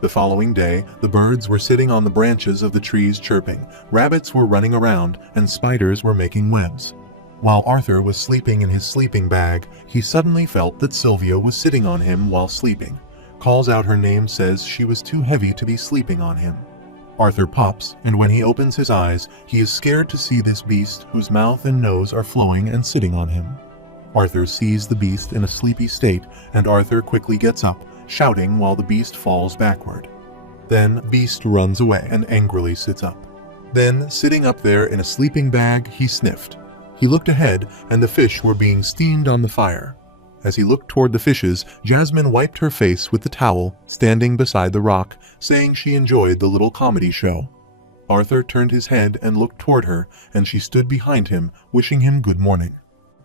The following day, the birds were sitting on the branches of the trees chirping, rabbits were running around, and spiders were making webs. While Arthur was sleeping in his sleeping bag, he suddenly felt that Sylvia was sitting on him while sleeping. Calls out her name, says she was too heavy to be sleeping on him. Arthur pops, and when he opens his eyes, he is scared to see this beast whose mouth and nose are flowing and sitting on him. Arthur sees the beast in a sleepy state, and Arthur quickly gets up, shouting while the beast falls backward. Then Beast runs away and angrily sits up. Then, sitting up there in a sleeping bag, he sniffed. He looked ahead, and the fish were being steamed on the fire. As he looked toward the fishes, Jasmine wiped her face with the towel, standing beside the rock, saying she enjoyed the little comedy show. Arthur turned his head and looked toward her, and she stood behind him, wishing him good morning.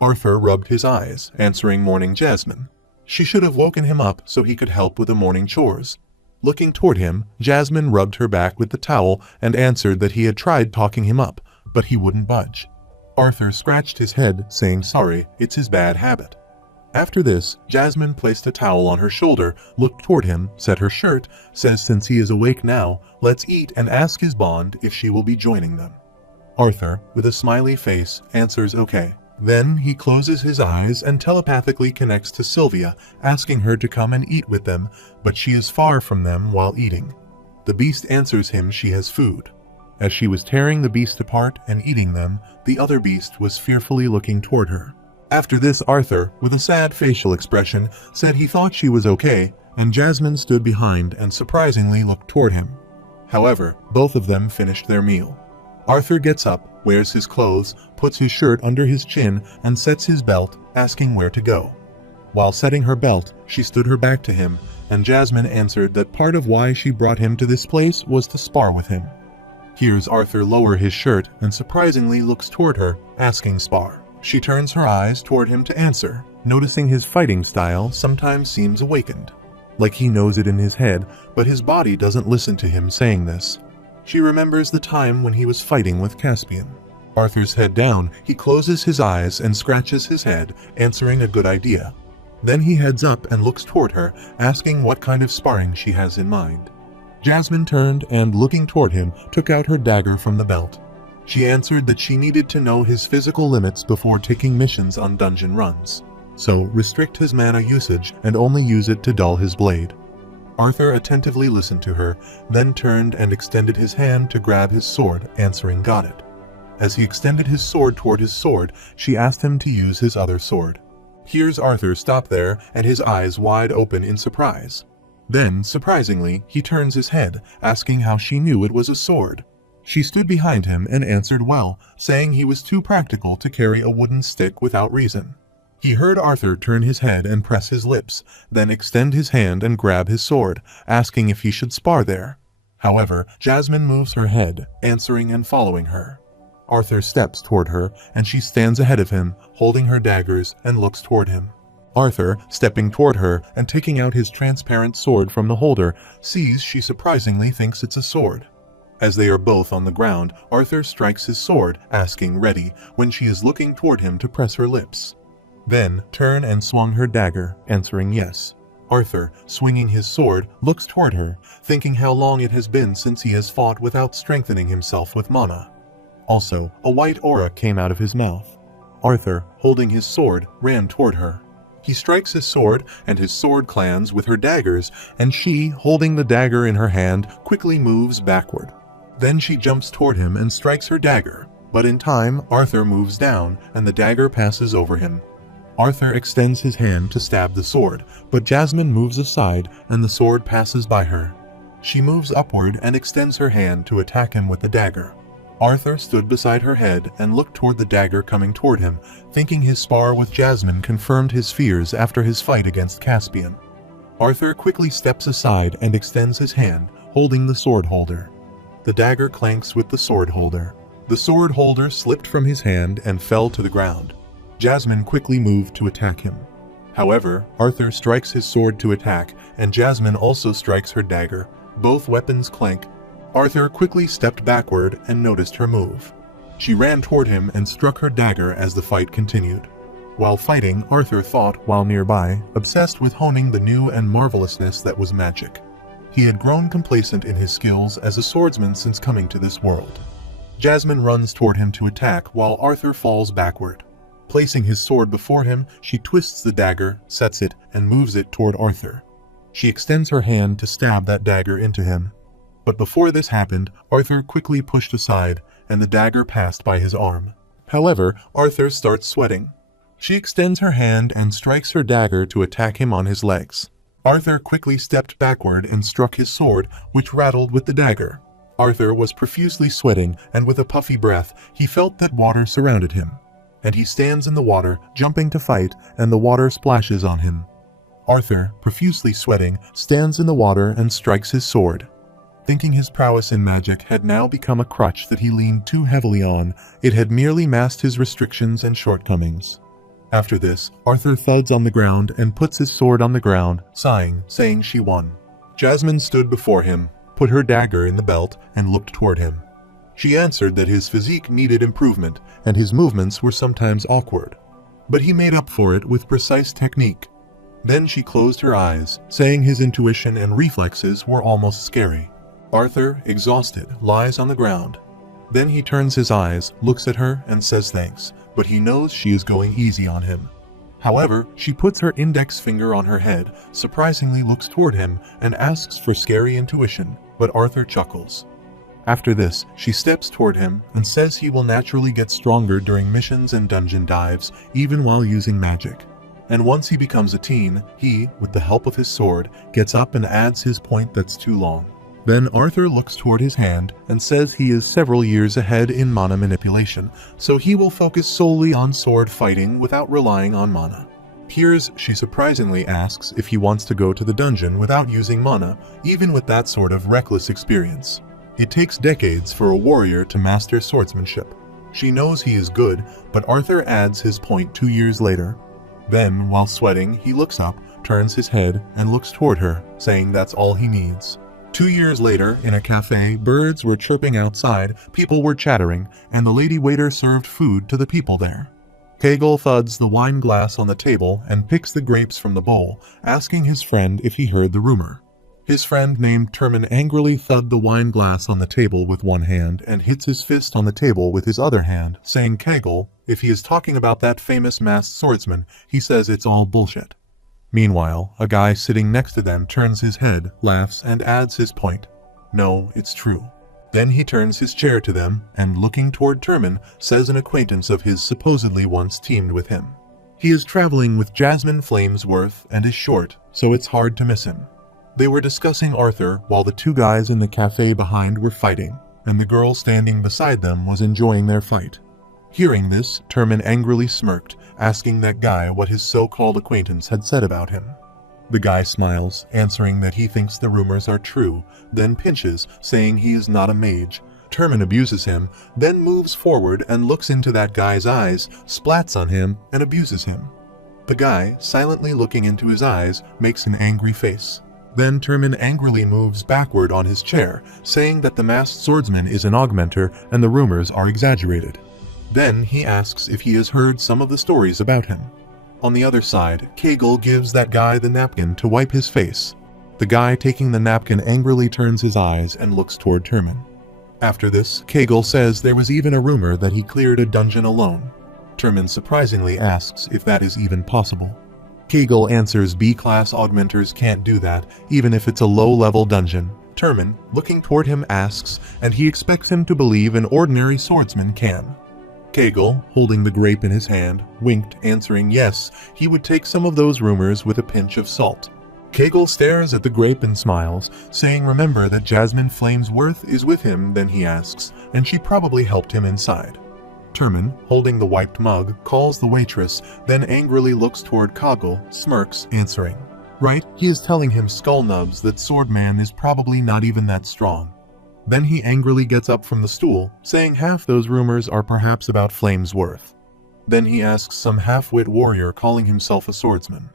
Arthur rubbed his eyes, answering morning Jasmine. She should have woken him up so he could help with the morning chores. Looking toward him, Jasmine rubbed her back with the towel and answered that he had tried talking him up, but he wouldn't budge. Arthur scratched his head, saying sorry, it's his bad habit. After this, Jasmine placed a towel on her shoulder, looked toward him, set her shirt, says since he is awake now, let's eat, and ask his bond if she will be joining them. Arthur, with a smiley face, answers okay. Then he closes his eyes and telepathically connects to Sylvia, asking her to come and eat with them, but she is far from them while eating. The beast answers him she has food. As she was tearing the beast apart and eating them, the other beast was fearfully looking toward her. After this, Arthur, with a sad facial expression, said he thought she was okay, and Jasmine stood behind and surprisingly looked toward him. However, both of them finished their meal. Arthur gets up, wears his clothes, puts his shirt under his chin, and sets his belt, asking where to go. While setting her belt, she stood her back to him, and Jasmine answered that part of why she brought him to this place was to spar with him. Hears Arthur lower his shirt and surprisingly looks toward her, asking spar. She turns her eyes toward him to answer, noticing his fighting style sometimes seems awakened. Like he knows it in his head, but his body doesn't listen to him saying this. She remembers the time when he was fighting with Caspian. Arthur's head down, he closes his eyes and scratches his head, answering a good idea. Then he heads up and looks toward her, asking what kind of sparring she has in mind. Jasmine turned and, looking toward him, took out her dagger from the belt. She answered that she needed to know his physical limits before taking missions on dungeon runs. So, restrict his mana usage and only use it to dull his blade. Arthur attentively listened to her, then turned and extended his hand to grab his sword, answering got it. As he extended his sword toward his sword, she asked him to use his other sword. Hears Arthur stop there and his eyes wide open in surprise. Then, surprisingly, he turns his head, asking how she knew it was a sword. She stood behind him and answered well, saying he was too practical to carry a wooden stick without reason. He heard Arthur turn his head and press his lips, then extend his hand and grab his sword, asking if he should spar there. However, Jasmine moves her head, answering and following her. Arthur steps toward her, and she stands ahead of him, holding her daggers, and looks toward him. Arthur, stepping toward her and taking out his transparent sword from the holder, sees she surprisingly thinks it's a sword. As they are both on the ground, Arthur strikes his sword, asking ready, when she is looking toward him to press her lips. Then, turn and swung her dagger, answering yes. Arthur, swinging his sword, looks toward her, thinking how long it has been since he has fought without strengthening himself with mana. Also, a white aura came out of his mouth. Arthur, holding his sword, ran toward her. He strikes his sword, and his sword clans with her daggers, and she, holding the dagger in her hand, quickly moves backward. Then she jumps toward him and strikes her dagger, but in time, Arthur moves down, and the dagger passes over him. Arthur extends his hand to stab the sword, but Jasmine moves aside, and the sword passes by her. She moves upward and extends her hand to attack him with the dagger. Arthur stood beside her head and looked toward the dagger coming toward him, thinking his spar with Jasmine confirmed his fears after his fight against Caspian. Arthur quickly steps aside and extends his hand, holding the sword holder. The dagger clanks with the sword holder. The sword holder slipped from his hand and fell to the ground. Jasmine quickly moved to attack him. However, Arthur strikes his sword to attack, and Jasmine also strikes her dagger. Both weapons clank. Arthur quickly stepped backward and noticed her move. She ran toward him and struck her dagger as the fight continued. While fighting, Arthur thought, while nearby, obsessed with honing the new and marvelousness that was magic. He had grown complacent in his skills as a swordsman since coming to this world. Jasmine runs toward him to attack while Arthur falls backward. Placing his sword before him, she twists the dagger, sets it, and moves it toward Arthur. She extends her hand to stab that dagger into him. But before this happened, Arthur quickly pushed aside, and the dagger passed by his arm. However, Arthur starts sweating. She extends her hand and strikes her dagger to attack him on his legs. Arthur quickly stepped backward and struck his sword, which rattled with the dagger. Arthur was profusely sweating, and with a puffy breath, he felt that water surrounded him. And he stands in the water, jumping to fight, and the water splashes on him. Arthur, profusely sweating, stands in the water and strikes his sword. Thinking his prowess in magic had now become a crutch that he leaned too heavily on, it had merely masked his restrictions and shortcomings. After this, Arthur thuds on the ground and puts his sword on the ground, sighing, saying she won. Jasmine stood before him, put her dagger in the belt, and looked toward him. She answered that his physique needed improvement, and his movements were sometimes awkward. But he made up for it with precise technique. Then she closed her eyes, saying his intuition and reflexes were almost scary. Arthur, exhausted, lies on the ground. Then he turns his eyes, looks at her, and says thanks, but he knows she is going easy on him. However, she puts her index finger on her head, surprisingly looks toward him, and asks for scary intuition, but Arthur chuckles. After this, she steps toward him and says he will naturally get stronger during missions and dungeon dives, even while using magic. And once he becomes a teen, he, with the help of his sword, gets up and adds his point that's too long. Then Arthur looks toward his hand and says he is several years ahead in mana manipulation, so he will focus solely on sword fighting without relying on mana. Here's she surprisingly asks if he wants to go to the dungeon without using mana, even with that sort of reckless experience. It takes decades for a warrior to master swordsmanship. She knows he is good, but Arthur adds his point 2 years later. Then, while sweating, he looks up, turns his head, and looks toward her, saying that's all he needs. 2 years later, in a cafe, birds were chirping outside, people were chattering, and the lady waiter served food to the people there. Kegel thuds the wine glass on the table and picks the grapes from the bowl, asking his friend if he heard the rumor. His friend named Termin angrily thuds the wine glass on the table with one hand and hits his fist on the table with his other hand, saying Kegel, if he is talking about that famous masked swordsman, he says it's all bullshit. Meanwhile, a guy sitting next to them turns his head, laughs, and adds his point. No, it's true. Then he turns his chair to them, and looking toward Termin, says an acquaintance of his supposedly once teamed with him. He is traveling with Jasmine Flamesworth and is short, so it's hard to miss him. They were discussing Arthur while the two guys in the cafe behind were fighting, and the girl standing beside them was enjoying their fight. Hearing this, Termin angrily smirked, asking that guy what his so-called acquaintance had said about him. The guy smiles, answering that he thinks the rumors are true, then pinches, saying he is not a mage. Termin abuses him, then moves forward and looks into that guy's eyes, splats on him, and abuses him. The guy, silently looking into his eyes, makes an angry face. Then Termin angrily moves backward on his chair, saying that the masked swordsman is an augmenter and the rumors are exaggerated. Then he asks if he has heard some of the stories about him. On the other side, Kegel gives that guy the napkin to wipe his face. The guy taking the napkin angrily turns his eyes and looks toward Termin. After this, Kegel says there was even a rumor that he cleared a dungeon alone. Termin surprisingly asks if that is even possible. Kegel answers B-class augmenters can't do that, even if it's a low-level dungeon. Termin, looking toward him, asks, and he expects him to believe an ordinary swordsman can. Kegel, holding the grape in his hand, winked, answering yes, he would take some of those rumors with a pinch of salt. Kegel stares at the grape and smiles, saying remember that Jasmine Flamesworth is with him, then he asks, and she probably helped him inside. Termin, holding the wiped mug, calls the waitress, then angrily looks toward Kegel, smirks, answering. Right, he is telling him Skullnubs that Swordman is probably not even that strong. Then he angrily gets up from the stool, saying half those rumors are perhaps about Flamesworth. Then he asks some half-wit warrior calling himself a swordsman.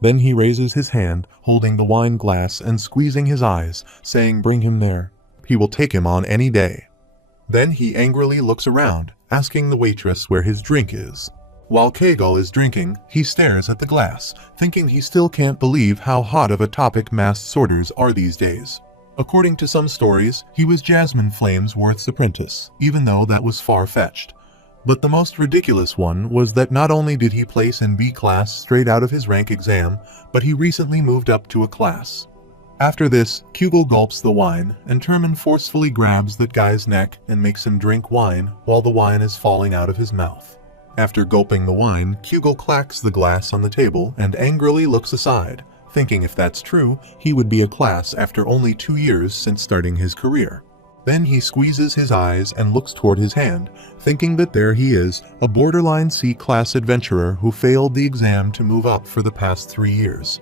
Then he raises his hand, holding the wine glass and squeezing his eyes, saying bring him there. He will take him on any day. Then he angrily looks around, asking the waitress where his drink is. While Kegel is drinking, he stares at the glass, thinking he still can't believe how hot of a topic masked sorters are these days. According to some stories, he was Jasmine Flamesworth's apprentice, even though that was far-fetched. But the most ridiculous one was that not only did he place in B class straight out of his rank exam, but he recently moved up to a class. After this, Kugel gulps the wine, and Termin forcefully grabs that guy's neck and makes him drink wine while the wine is falling out of his mouth. After gulping the wine, Kugel clacks the glass on the table and angrily looks aside, thinking if that's true, he would be a class after only 2 years since starting his career. Then he squeezes his eyes and looks toward his hand, thinking that there he is, a borderline C-class adventurer who failed the exam to move up for the past 3 years.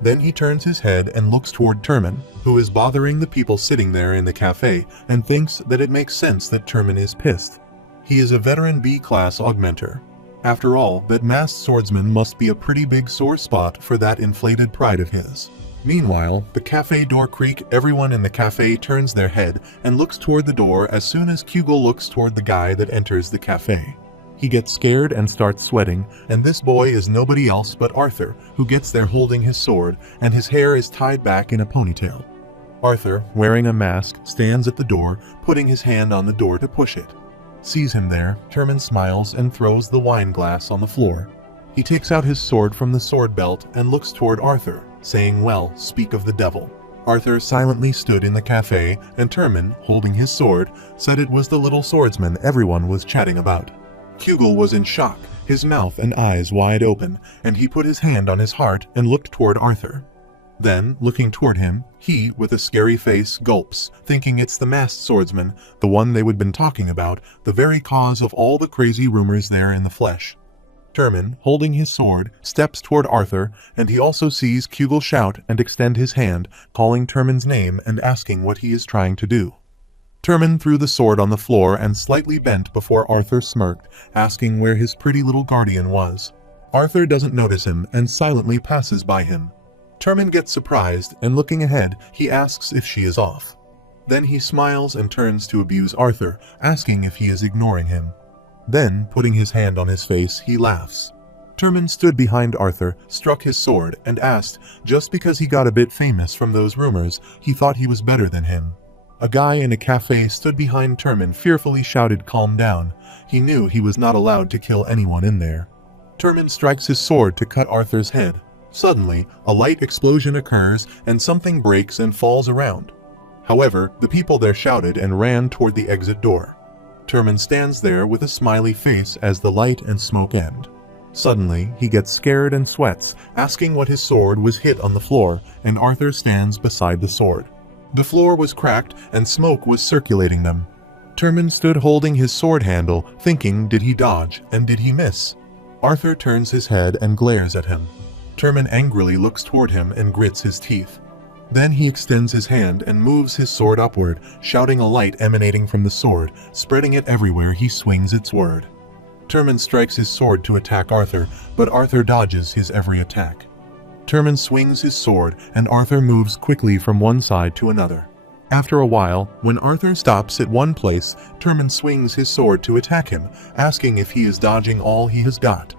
Then he turns his head and looks toward Termin, who is bothering the people sitting there in the cafe, and thinks that it makes sense that Termin is pissed. He is a veteran B-class augmenter. After all, that masked swordsman must be a pretty big sore spot for that inflated pride of his. Meanwhile, the cafe door creak, everyone in the cafe turns their head and looks toward the door as soon as Kugel looks toward the guy that enters the cafe. He gets scared and starts sweating, and this boy is nobody else but Arthur, who gets there holding his sword, and his hair is tied back in a ponytail. Arthur, wearing a mask, stands at the door, putting his hand on the door to push it. Sees him there, Termin smiles and throws the wine glass on the floor. He takes out his sword from the sword belt and looks toward Arthur, saying, "Well, speak of the devil." Arthur silently stood in the cafe, and Termin, holding his sword, said it was the little swordsman everyone was chatting about. Kugel was in shock, his mouth and eyes wide open, and he put his hand on his heart and looked toward Arthur. Then, looking toward him, he, with a scary face, gulps, thinking it's the masked swordsman, the one they would been talking about, the very cause of all the crazy rumors there in the flesh. Termin, holding his sword, steps toward Arthur, and he also sees Kugel shout and extend his hand, calling Termin's name and asking what he is trying to do. Termin threw the sword on the floor and slightly bent before Arthur smirked, asking where his pretty little guardian was. Arthur doesn't notice him and silently passes by him. Termin gets surprised, and looking ahead, he asks if she is off. Then he smiles and turns to abuse Arthur, asking if he is ignoring him. Then, putting his hand on his face, he laughs. Termin stood behind Arthur, struck his sword, and asked, just because he got a bit famous from those rumors, he thought he was better than him. A guy in a cafe stood behind Termin, fearfully shouted, "Calm down." He knew he was not allowed to kill anyone in there. Termin strikes his sword to cut Arthur's head. Suddenly, a light explosion occurs and something breaks and falls around. However, the people there shouted and ran toward the exit door. Termin stands there with a smiley face as the light and smoke end. Suddenly, he gets scared and sweats, asking what his sword was hit on the floor, and Arthur stands beside the sword. The floor was cracked and smoke was circulating them. Termin stood holding his sword handle, thinking, did he dodge, and did he miss? Arthur turns his head and glares at him. Termin angrily looks toward him and grits his teeth. Then he extends his hand and moves his sword upward, shouting a light emanating from the sword, spreading it everywhere he swings its word. Termin strikes his sword to attack Arthur, but Arthur dodges his every attack. Termin swings his sword, and Arthur moves quickly from one side to another. After a while, when Arthur stops at one place, Termin swings his sword to attack him, asking if he is dodging all he has got.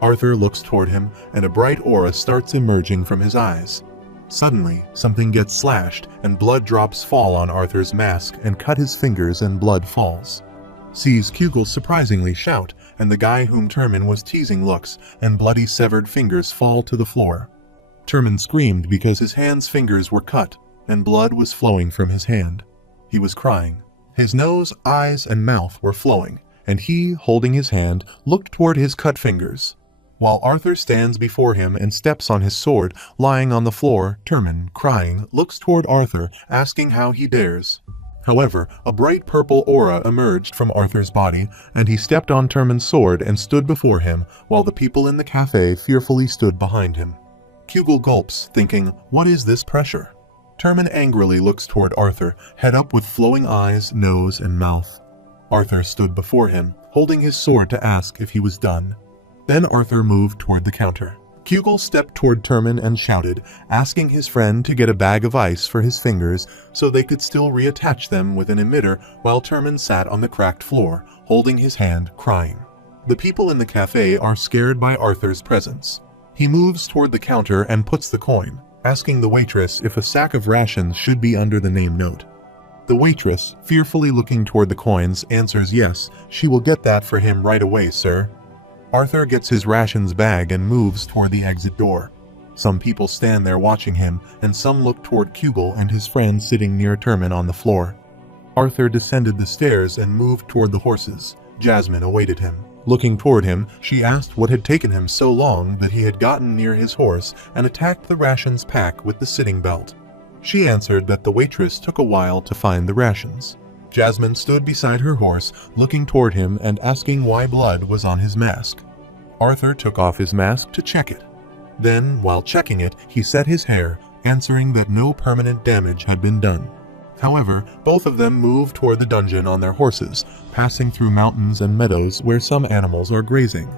Arthur looks toward him, and a bright aura starts emerging from his eyes. Suddenly, something gets slashed, and blood drops fall on Arthur's mask and cut his fingers and blood falls. Sees Kugel surprisingly shout, and the guy whom Termin was teasing looks, and bloody severed fingers fall to the floor. Termin screamed because his hand's fingers were cut, and blood was flowing from his hand. He was crying. His nose, eyes, and mouth were flowing, and he, holding his hand, looked toward his cut fingers. While Arthur stands before him and steps on his sword, lying on the floor, Termin, crying, looks toward Arthur, asking how he dares. However, a bright purple aura emerged from Arthur's body, and he stepped on Termin's sword and stood before him, while the people in the cafe fearfully stood behind him. Kugel gulps, thinking, what is this pressure? Termin angrily looks toward Arthur, head up with flowing eyes, nose, and mouth. Arthur stood before him, holding his sword to ask if he was done. Then Arthur moved toward the counter. Kugel stepped toward Termin and shouted, asking his friend to get a bag of ice for his fingers so they could still reattach them with an emitter while Termin sat on the cracked floor, holding his hand, crying. The people in the cafe are scared by Arthur's presence. He moves toward the counter and puts the coin, asking the waitress if a sack of rations should be under the name note. The waitress, fearfully looking toward the coins, answers yes, she will get that for him right away, sir. Arthur gets his rations bag and moves toward the exit door. Some people stand there watching him, and some look toward Kubel and his friend sitting near Termin on the floor. Arthur descended the stairs and moved toward the horses. Jasmine awaited him. Looking toward him, she asked what had taken him so long that he had gotten near his horse and attacked the rations pack with the sitting belt. She answered that the waitress took a while to find the rations. Jasmine stood beside her horse, looking toward him and asking why blood was on his mask. Arthur took off his mask to check it. Then, while checking it, he set his hair, answering that no permanent damage had been done. However, both of them move toward the dungeon on their horses, passing through mountains and meadows where some animals are grazing.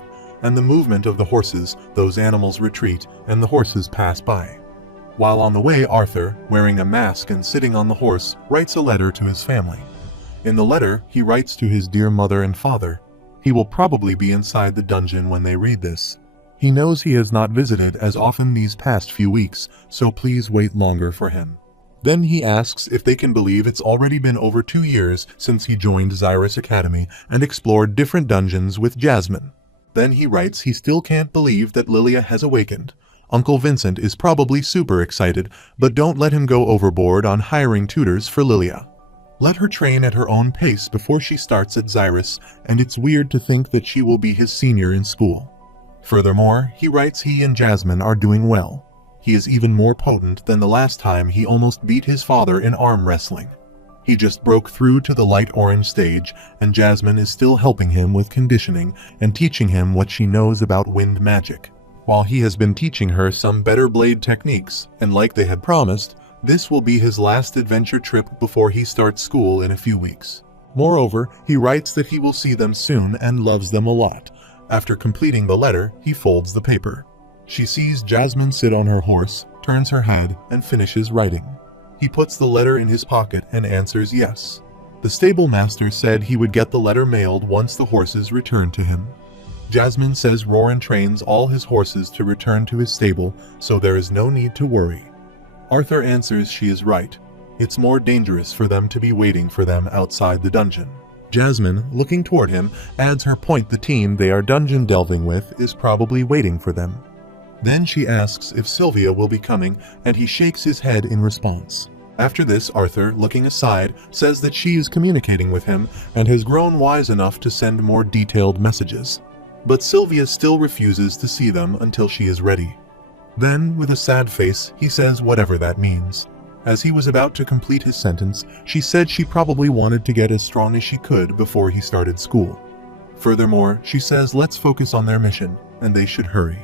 And the movement of the horses, those animals retreat, and the horses pass by. While on the way, Arthur, wearing a mask and sitting on the horse, writes a letter to his family. In the letter, he writes to his dear mother and father. He will probably be inside the dungeon when they read this. He knows he has not visited as often these past few weeks, so please wait longer for him. Then he asks if they can believe it's already been over 2 years since he joined Xyrus Academy and explored different dungeons with Jasmine. Then he writes he still can't believe that Lilia has awakened. Uncle Vincent is probably super excited, but don't let him go overboard on hiring tutors for Lilia. Let her train at her own pace before she starts at Xyrus, and it's weird to think that she will be his senior in school. Furthermore, he writes he and Jasmine are doing well. He is even more potent than the last time he almost beat his father in arm wrestling. He just broke through to the light orange stage, and Jasmine is still helping him with conditioning and teaching him what she knows about wind magic. While he has been teaching her some better blade techniques, and like they had promised, this will be his last adventure trip before he starts school in a few weeks. Moreover, he writes that he will see them soon and loves them a lot. After completing the letter, he folds the paper. She sees Jasmine sit on her horse, turns her head, and finishes writing. He puts the letter in his pocket and answers yes. The stable master said he would get the letter mailed once the horses returned to him. Jasmine says Roran trains all his horses to return to his stable, so there is no need to worry. Arthur answers she is right. It's more dangerous for them to be waiting for them outside the dungeon. Jasmine, looking toward him, adds her point the team they are dungeon delving with is probably waiting for them. Then she asks if Sylvia will be coming, and he shakes his head in response. After this, Arthur, looking aside, says that she is communicating with him and has grown wise enough to send more detailed messages. But Sylvia still refuses to see them until she is ready. Then, with a sad face, he says whatever that means. As he was about to complete his sentence, she said she probably wanted to get as strong as she could before he started school. Furthermore, she says let's focus on their mission, and they should hurry.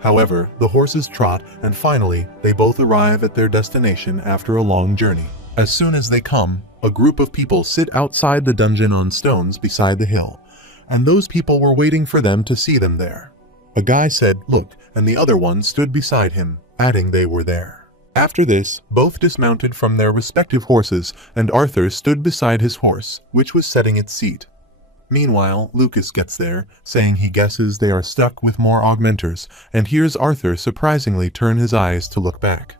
However, the horses trot, and finally, they both arrive at their destination after a long journey. As soon as they come, a group of people sit outside the dungeon on stones beside the hill, and those people were waiting for them to see them there. A guy said, "Look," and the other one stood beside him, adding they were there. After this, both dismounted from their respective horses, and Arthur stood beside his horse, which was setting its seat. Meanwhile, Lucas gets there, saying he guesses they are stuck with more augmenters, and hears Arthur surprisingly turn his eyes to look back.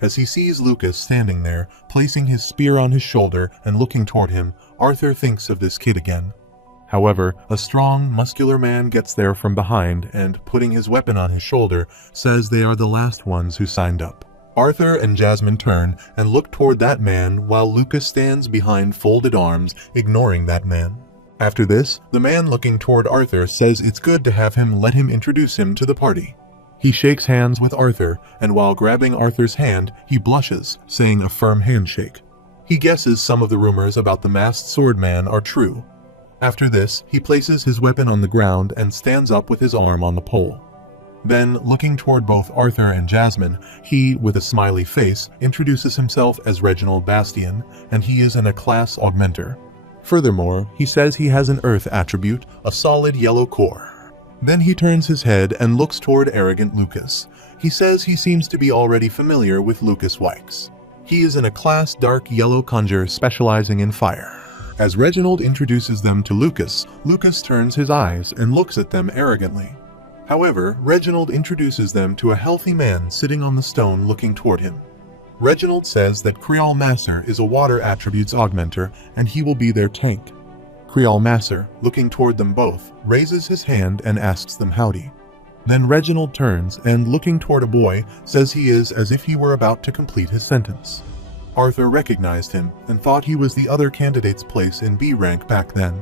As he sees Lucas standing there, placing his spear on his shoulder and looking toward him, Arthur thinks of this kid again. However, a strong, muscular man gets there from behind and, putting his weapon on his shoulder, says they are the last ones who signed up. Arthur and Jasmine turn and look toward that man while Lucas stands behind folded arms, ignoring that man. After this, the man looking toward Arthur says it's good to have him let him introduce him to the party. He shakes hands with Arthur, and while grabbing Arthur's hand, he blushes, saying a firm handshake. He guesses some of the rumors about the masked swordman are true. After this, he places his weapon on the ground and stands up with his arm on the pole. Then, looking toward both Arthur and Jasmine, he, with a smiley face, introduces himself as Reginald Bastian, and he is a class augmenter. Furthermore, he says he has an earth attribute, a solid yellow core. Then he turns his head and looks toward arrogant Lucas. He says he seems to be already familiar with Lucas Wykes. He is a class dark yellow conjurer specializing in fire. As Reginald introduces them to Lucas, Lucas turns his eyes and looks at them arrogantly. However, Reginald introduces them to a healthy man sitting on the stone looking toward him. Reginald says that Creole Masser is a water attributes augmenter and he will be their tank. Creole Masser, looking toward them both, raises his hand and asks them howdy. Then Reginald turns and, looking toward a boy, says he is as if he were about to complete his sentence. Arthur recognized him and thought he was the other candidate's place in B rank back then.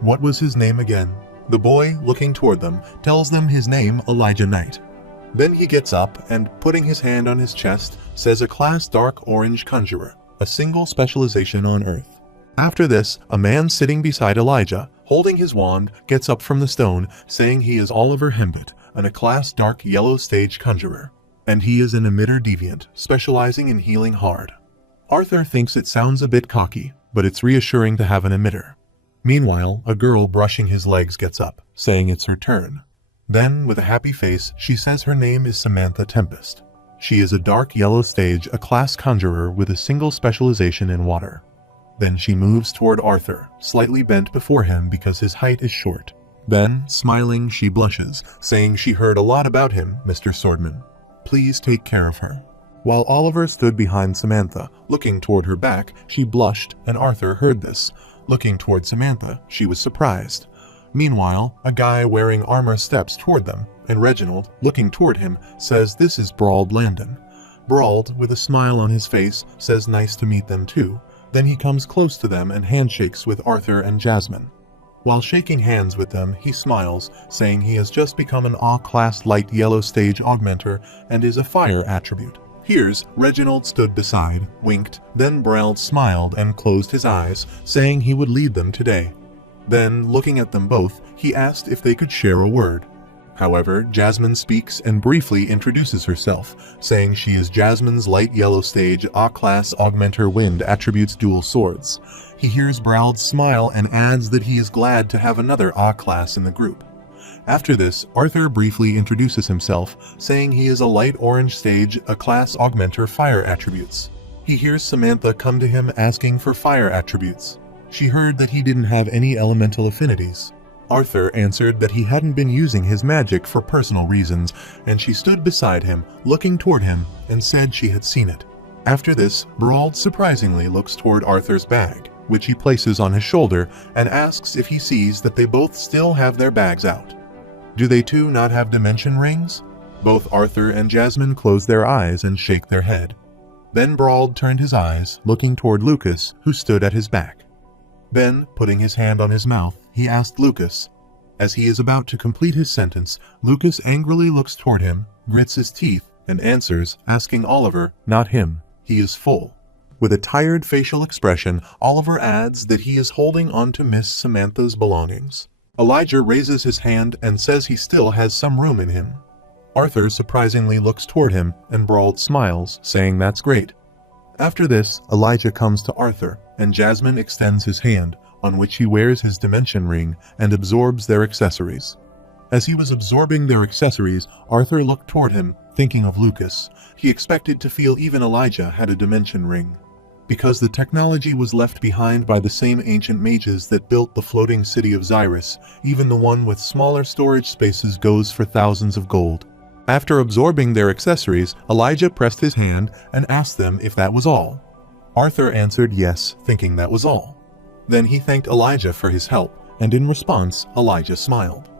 What was his name again? The boy, looking toward them, tells them his name, Elijah Knight. Then he gets up and, putting his hand on his chest, says a class dark orange conjurer, a single specialization on Earth. After this, a man sitting beside Elijah, holding his wand, gets up from the stone, saying he is Oliver Hembit, and a class dark yellow stage conjurer, and he is an emitter deviant, specializing in healing hard. Arthur thinks it sounds a bit cocky, but it's reassuring to have an emitter. Meanwhile, a girl brushing his legs gets up, saying it's her turn. Then, with a happy face, she says her name is Samantha Tempest. She is a dark yellow stage, a class conjurer with a single specialization in water. Then she moves toward Arthur, slightly bent before him because his height is short. Then, smiling, she blushes, saying she heard a lot about him, Mr. Swordman. Please take care of her. While Oliver stood behind Samantha, looking toward her back, she blushed, and Arthur heard this. Looking toward Samantha, she was surprised. Meanwhile, a guy wearing armor steps toward them, and Reginald, looking toward him, says this is Brauld Landon. Brauld, with a smile on his face, says nice to meet them too. Then he comes close to them and handshakes with Arthur and Jasmine. While shaking hands with them, he smiles, saying he has just become an A-class light yellow stage augmenter and is a fire attribute. Here's Reginald stood beside, winked, then Brauld smiled and closed his eyes, saying he would lead them today. Then, looking at them both, he asked if they could share a word. However, Jasmine speaks and briefly introduces herself, saying she is Jasmine's light yellow stage A-class augmenter wind attributes dual swords. He hears Brauld smile and adds that he is glad to have another A-class in the group. After this, Arthur briefly introduces himself, saying he is a light orange stage, a class augmenter fire attributes. He hears Samantha come to him asking for fire attributes. She heard that he didn't have any elemental affinities. Arthur answered that he hadn't been using his magic for personal reasons, and she stood beside him, looking toward him, and said she had seen it. After this, Brauld surprisingly looks toward Arthur's bag, which he places on his shoulder, and asks if he sees that they both still have their bags out. Do they too not have dimension rings? Both Arthur and Jasmine close their eyes and shake their head. Then Brauld turned his eyes, looking toward Lucas, who stood at his back. Then, putting his hand on his mouth, he asked Lucas. As he is about to complete his sentence, Lucas angrily looks toward him, grits his teeth, and answers, asking Oliver, not him. He is full. With a tired facial expression, Oliver adds that he is holding on to Miss Samantha's belongings. Elijah raises his hand and says he still has some room in him. Arthur surprisingly looks toward him, and Brauld smiles, saying that's great. After this, Elijah comes to Arthur, and Jasmine extends his hand, on which he wears his dimension ring and absorbs their accessories. As he was absorbing their accessories, Arthur looked toward him, thinking of Lucas. He expected to feel even Elijah had a dimension ring. Because the technology was left behind by the same ancient mages that built the floating city of Xyrus, even the one with smaller storage spaces goes for thousands of gold. After absorbing their accessories, Elijah pressed his hand and asked them if that was all. Arthur answered yes, thinking that was all. Then he thanked Elijah for his help, and in response, Elijah smiled.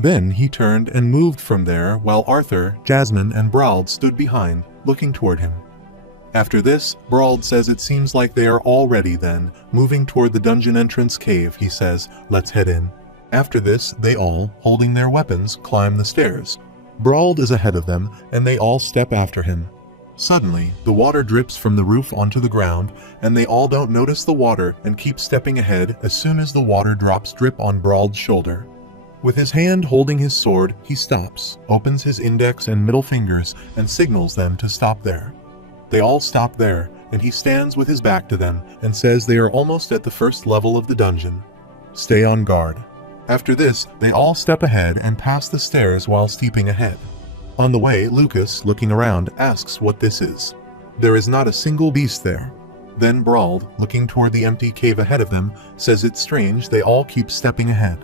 Then he turned and moved from there while Arthur, Jasmine, and Brauld stood behind, looking toward him. After this, Brauld says it seems like they are all ready then, moving toward the dungeon entrance cave. He says, let's head in. After this, they all, holding their weapons, climb the stairs. Brauld is ahead of them, and they all step after him. Suddenly, the water drips from the roof onto the ground, and they all don't notice the water and keep stepping ahead as soon as the water drops drip on Brauld's shoulder. With his hand holding his sword, he stops, opens his index and middle fingers, and signals them to stop there. They all stop there, and he stands with his back to them and says they are almost at the first level of the dungeon. Stay on guard. After this, they all step ahead and pass the stairs while steeping ahead. On the way, Lucas, looking around, asks what this is. There is not a single beast there. Then Brauld, looking toward the empty cave ahead of them, says it's strange they all keep stepping ahead.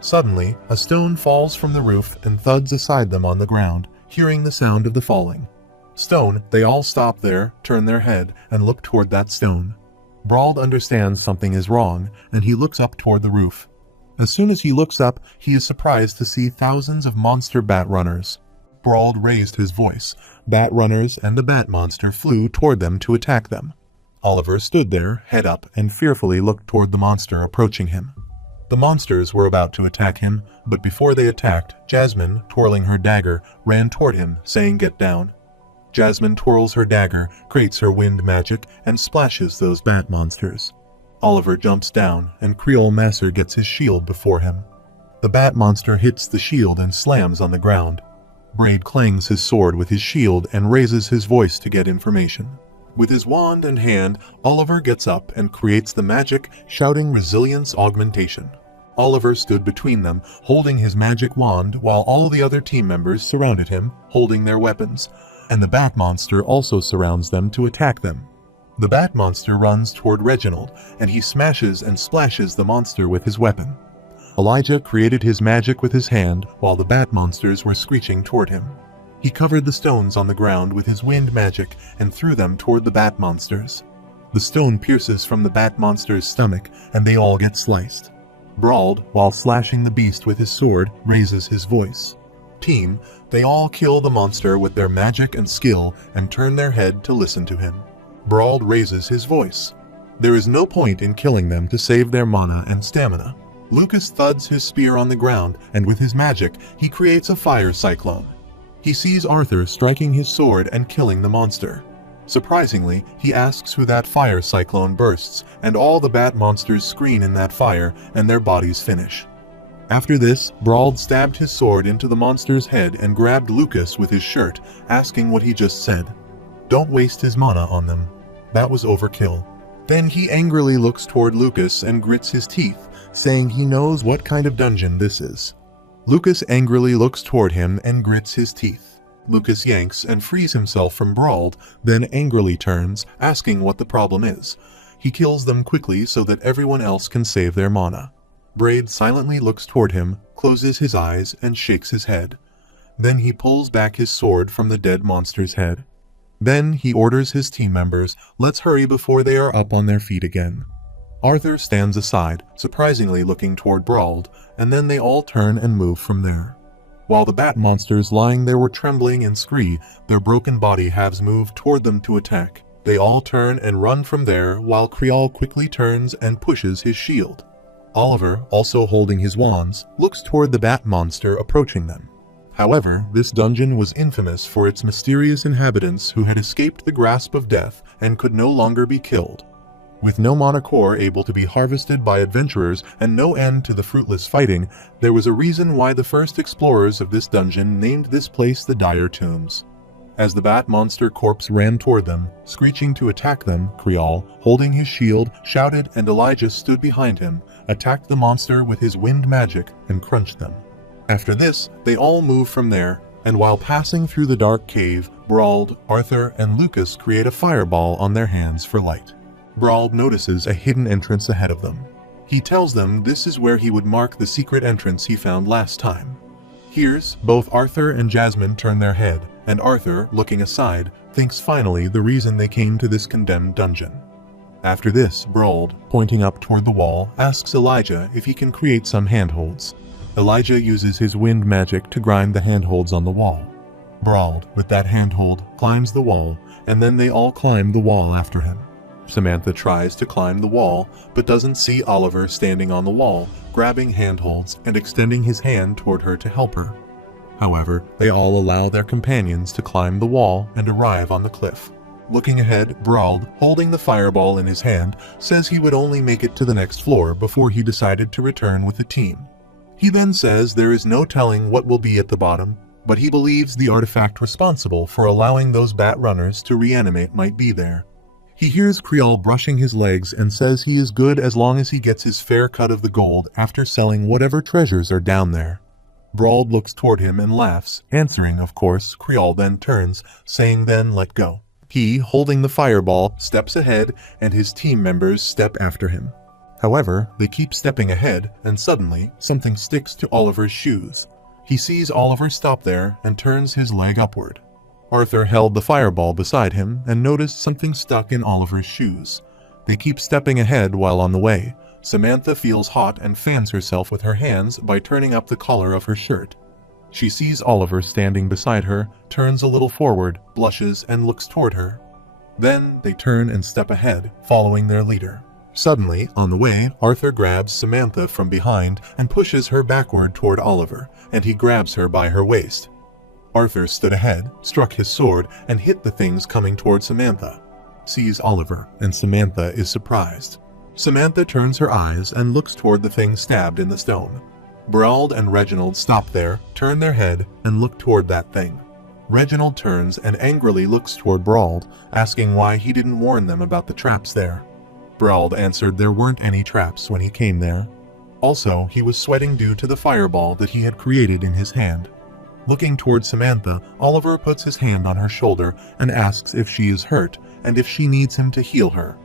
Suddenly, a stone falls from the roof and thuds aside them on the ground, hearing the sound of the falling stone. They all stop there, turn their head, and look toward that stone. Brauld understands something is wrong, and he looks up toward the roof. As soon as he looks up, he is surprised to see thousands of monster bat runners. Brauld raised his voice. Bat runners and the bat monster flew toward them to attack them. Oliver stood there, head up, and fearfully looked toward the monster approaching him. The monsters were about to attack him, but before they attacked, Jasmine, twirling her dagger, ran toward him, saying, "Get down." Jasmine twirls her dagger, creates her wind magic, and splashes those bat monsters. Oliver jumps down, and Creole Master gets his shield before him. The bat monster hits the shield and slams on the ground. Braid clangs his sword with his shield and raises his voice to get information. With his wand in hand, Oliver gets up and creates the magic, shouting resilience augmentation. Oliver stood between them, holding his magic wand, while all the other team members surrounded him, holding their weapons, and the bat monster also surrounds them to attack them. The bat monster runs toward Reginald, and he smashes and splashes the monster with his weapon. Elijah created his magic with his hand while the bat monsters were screeching toward him. He covered the stones on the ground with his wind magic and threw them toward the bat monsters. The stone pierces from the bat monster's stomach, and they all get sliced. Brauld, while slashing the beast with his sword, raises his voice. Team, they all kill the monster with their magic and skill and turn their head to listen to him. Brauld raises his voice. There is no point in killing them to save their mana and stamina. Lucas thuds his spear on the ground, and with his magic, he creates a fire cyclone. He sees Arthur striking his sword and killing the monster. Surprisingly, he asks who that fire cyclone bursts, and all the bat monsters scream in that fire, and their bodies finish. After this, Brauld stabbed his sword into the monster's head and grabbed Lucas with his shirt, asking what he just said. Don't waste his mana on them. That was overkill. Then he angrily looks toward Lucas and grits his teeth, saying he knows what kind of dungeon this is. Lucas angrily looks toward him and grits his teeth. Lucas yanks and frees himself from Brauld, then angrily turns, asking what the problem is. He kills them quickly so that everyone else can save their mana. Braid silently looks toward him, closes his eyes, and shakes his head. Then he pulls back his sword from the dead monster's head. Then he orders his team members, let's hurry before they are up on their feet again. Arthur stands aside, surprisingly looking toward Brauld, and then they all turn and move from there. While the bat monsters lying there were trembling and scree, their broken body halves move toward them to attack. They all turn and run from there while Creole quickly turns and pushes his shield. Oliver, also holding his wands, looks toward the bat monster approaching them. However, this dungeon was infamous for its mysterious inhabitants who had escaped the grasp of death and could no longer be killed. With no mana core able to be harvested by adventurers and no end to the fruitless fighting, there was a reason why the first explorers of this dungeon named this place the Dire Tombs. As the bat monster corpse ran toward them, screeching to attack them, Creole, holding his shield, shouted, and Elijah stood behind him, attacked the monster with his wind magic, and crunched them. After this, they all move from there, and while passing through the dark cave, Brauld, Arthur, and Lucas create a fireball on their hands for light. Brauld notices a hidden entrance ahead of them. He tells them this is where he would mark the secret entrance he found last time. Here's, both Arthur and Jasmine turn their head, and Arthur, looking aside, thinks finally the reason they came to this condemned dungeon. After this, Brauld, pointing up toward the wall, asks Elijah if he can create some handholds. Elijah uses his wind magic to grind the handholds on the wall. Brauld, with that handhold, climbs the wall, and then they all climb the wall after him. Samantha tries to climb the wall, but doesn't see Oliver standing on the wall, grabbing handholds and extending his hand toward her to help her. However, they all allow their companions to climb the wall and arrive on the cliff. Looking ahead, Brauld, holding the fireball in his hand, says he would only make it to the next floor before he decided to return with the team. He then says there is no telling what will be at the bottom, but he believes the artifact responsible for allowing those bat runners to reanimate might be there. He hears Creole brushing his legs and says he is good as long as he gets his fair cut of the gold after selling whatever treasures are down there. Brauld looks toward him and laughs, answering, of course. Creole then turns, saying then let go. He, holding the fireball, steps ahead and his team members step after him. However, they keep stepping ahead and suddenly something sticks to Oliver's shoes. He sees Oliver stop there and turns his leg upward. Arthur held the fireball beside him and noticed something stuck in Oliver's shoes. They keep stepping ahead while on the way. Samantha feels hot and fans herself with her hands by turning up the collar of her shirt. She sees Oliver standing beside her, turns a little forward, blushes, and looks toward her. Then they turn and step ahead, following their leader. Suddenly, on the way, Arthur grabs Samantha from behind and pushes her backward toward Oliver, and he grabs her by her waist. Arthur stood ahead, struck his sword, and hit the things coming toward Samantha. Sees Oliver, and Samantha is surprised. Samantha turns her eyes and looks toward the thing stabbed in the stone. Brauld and Reginald stop there, turn their head, and look toward that thing. Reginald turns and angrily looks toward Brauld, asking why he didn't warn them about the traps there. Brauld answered there weren't any traps when he came there. Also, he was sweating due to the fireball that he had created in his hand. Looking toward Samantha, Oliver puts his hand on her shoulder and asks if she is hurt and if she needs him to heal her.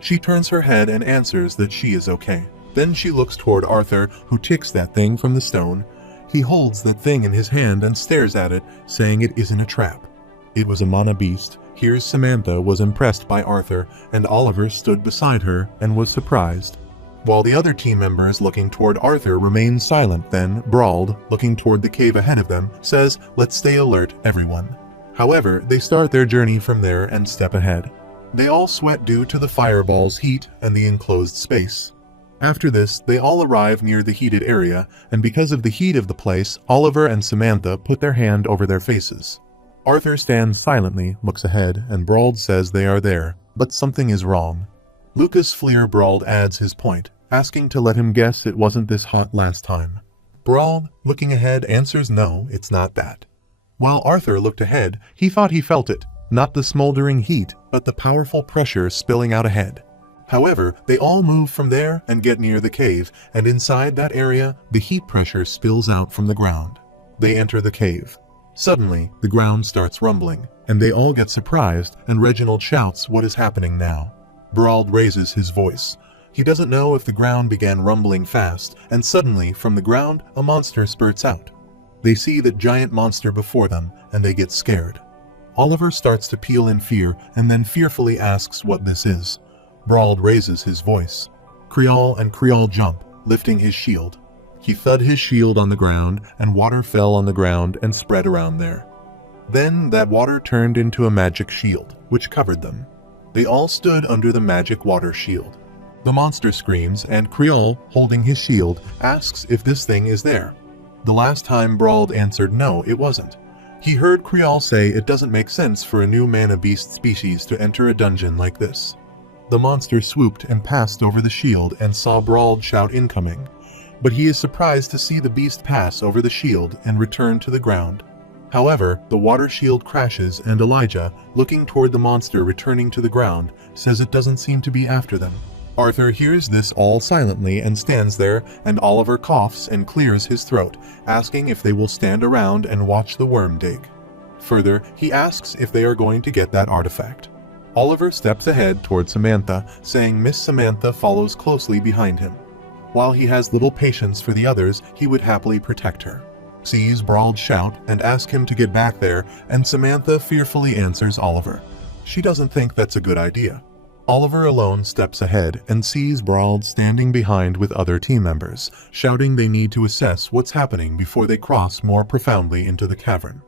She turns her head and answers that she is okay. Then she looks toward Arthur, who takes that thing from the stone. He holds that thing in his hand and stares at it, saying it isn't a trap. It was a mana beast. Here Samantha was impressed by Arthur, and Oliver stood beside her and was surprised. While the other team members looking toward Arthur remain silent, then Brauld, looking toward the cave ahead of them, says, "Let's stay alert, everyone." However, they start their journey from there and step ahead. They all sweat due to the fireball's heat and the enclosed space. After this, they all arrive near the heated area, and because of the heat of the place, Oliver and Samantha put their hand over their faces. Arthur stands silently, looks ahead, and Brauld says they are there, but something is wrong. Lucas Fleer Brauld adds his point, asking to let him guess it wasn't this hot last time. Brauld, looking ahead, answers no, it's not that. While Arthur looked ahead, he thought he felt it, not the smoldering heat, but the powerful pressure spilling out ahead. However, they all move from there and get near the cave, and inside that area, the heat pressure spills out from the ground. They enter the cave. Suddenly, the ground starts rumbling, and they all get surprised, and Reginald shouts what is happening now. Brauld raises his voice. He doesn't know if the ground began rumbling fast, and suddenly, from the ground, a monster spurts out. They see the giant monster before them, and they get scared. Oliver starts to peel in fear, and then fearfully asks what this is. Brauld raises his voice. Creole and Creole jump, lifting his shield. He thud his shield on the ground, and water fell on the ground and spread around there. Then that water turned into a magic shield, which covered them. They all stood under the magic water shield. The monster screams, and Creole, holding his shield, asks if this thing is there. The last time Brauld answered no, it wasn't. He heard Creole say it doesn't make sense for a new mana beast species to enter a dungeon like this. The monster swooped and passed over the shield and saw Brauld shout incoming, but he is surprised to see the beast pass over the shield and return to the ground. However, the water shield crashes and Elijah, looking toward the monster returning to the ground, says it doesn't seem to be after them. Arthur hears this all silently and stands there, and Oliver coughs and clears his throat, asking if they will stand around and watch the worm dig. Further, he asks if they are going to get that artifact. Oliver steps ahead toward Samantha, saying Miss Samantha follows closely behind him. While he has little patience for the others, he would happily protect her. Sees Brauld shout and ask him to get back there, and Samantha fearfully answers Oliver. She doesn't think that's a good idea. Oliver alone steps ahead and sees Brauld standing behind with other team members, shouting they need to assess what's happening before they cross more profoundly into the cavern.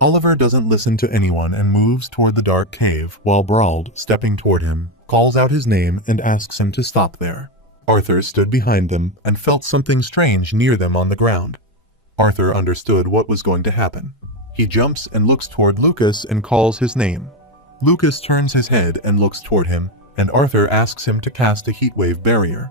Oliver doesn't listen to anyone and moves toward the dark cave, while Brauld, stepping toward him, calls out his name and asks him to stop there. Arthur stood behind them and felt something strange near them on the ground. Arthur understood what was going to happen. He jumps and looks toward Lucas and calls his name. Lucas turns his head and looks toward him, and Arthur asks him to cast a heatwave barrier.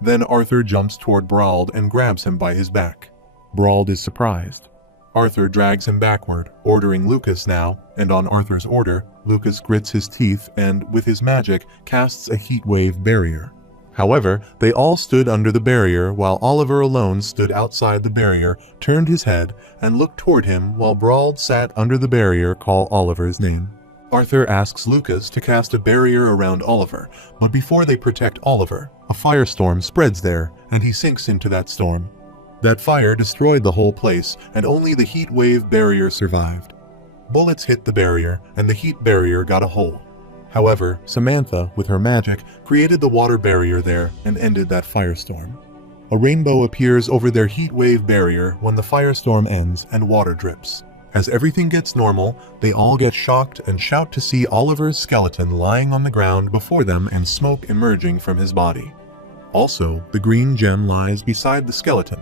Then Arthur jumps toward Brauld and grabs him by his back. Brauld is surprised. Arthur drags him backward, ordering Lucas now, and on Arthur's order, Lucas grits his teeth and, with his magic, casts a heatwave barrier. However, they all stood under the barrier while Oliver alone stood outside the barrier, turned his head, and looked toward him while Brauld sat under the barrier call Oliver's name. Arthur asks Lucas to cast a barrier around Oliver, but before they protect Oliver, a firestorm spreads there, and he sinks into that storm. That fire destroyed the whole place, and only the heat wave barrier survived. Bullets hit the barrier, and the heat barrier got a hole. However, Samantha, with her magic, created the water barrier there and ended that firestorm. A rainbow appears over their heat wave barrier when the firestorm ends and water drips. As everything gets normal, they all get shocked and shout to see Oliver's skeleton lying on the ground before them and smoke emerging from his body. Also, the green gem lies beside the skeleton.